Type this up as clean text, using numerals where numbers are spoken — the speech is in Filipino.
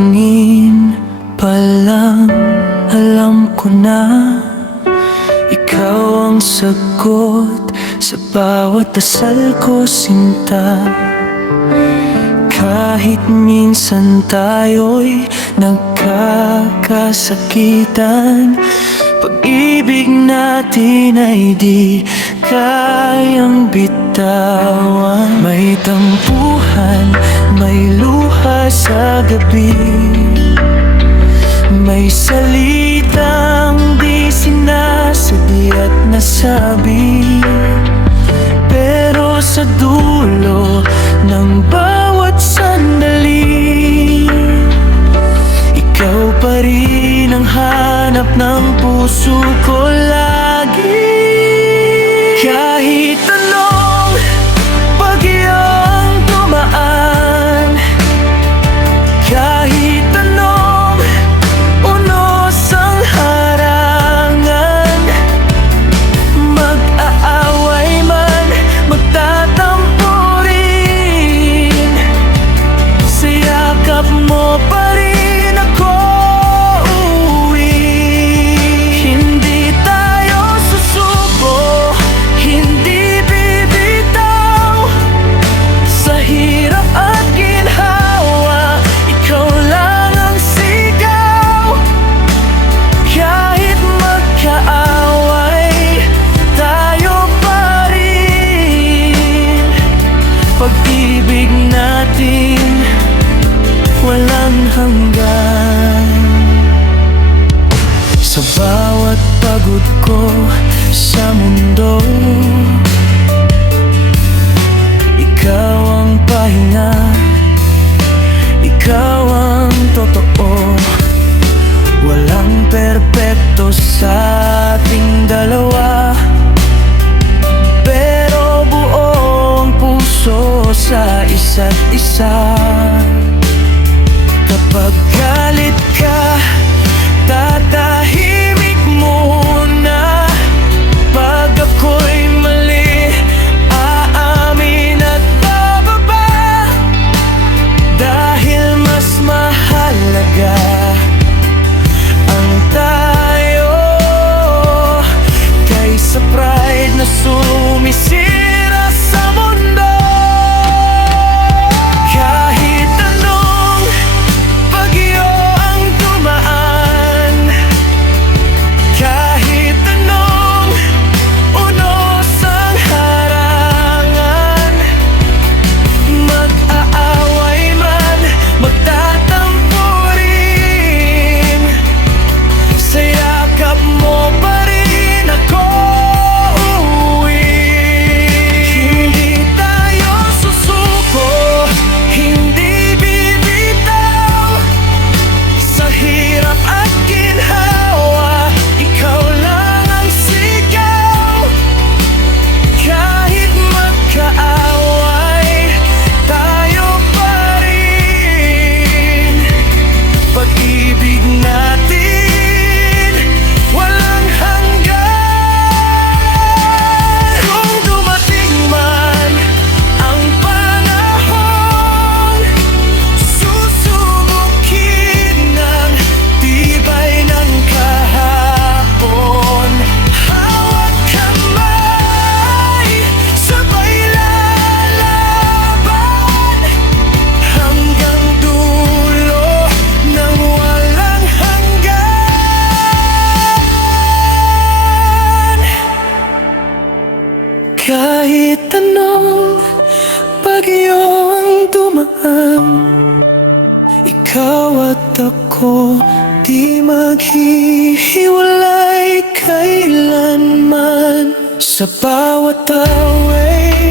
tingin pa lang alam ko na ikaw ang sagot sa bawat dasal ko, sinta. Kahit minsan tayo'y nagkakasakitan, pag-ibig natin ay di kayang bitawan. May tampuhan, may luha sa gabi, may salitang di sinasabi at nasabi, pero sa dulo ng bawat sandali, ikaw pa rin ang hanap ng puso ko lagi. Kahit anong bagyong dumaan, kahit anong unos ang harangan, mag-aaway man, magtatampo rin, sa yakap mo pa rin ako uuwi. Hindi tayo susuko, hindi bibitaw, sa hirap at ginhawa, ikaw lang ang sigaw. Kahit magkaaway, tayo pa rin, pag-ibig natin walang hanggan. Sa bawat pagod ko sa mundo, ikaw ang pahinga, ikaw ang totoo. Walang perpekto sa ating dalawa, pero buong puso sa isa't isa. Kapag galit ka, tatahimik muna. Pag ako'y mali, aamin at bababa, dahil mas mahalaga ang tayo kaysa pride na sumisira sa mundo. Kahit anong bagyo ang dumaan, kahit anong unos ang harangan, mag-aaway man, magtatampo rin, sa yakap mo pa rin ako uuwi. Hindi tayo susuko, hindi bibitaw, sa hirap at ginhawa, ikaw lang ang sigaw. Kahit magkaaway, tayo pa rin, pag-ibig natin walang hanggan. Kung dumating man ang panahon, susubukin ng tibay ng kahapon. Hawak kamay, sabay lalaban, hanggang dulo ng walang hanggan. Kahit anong bagyo ang dumaan, ikaw at ako di maghihiwalay kailanman. Sa bawat away,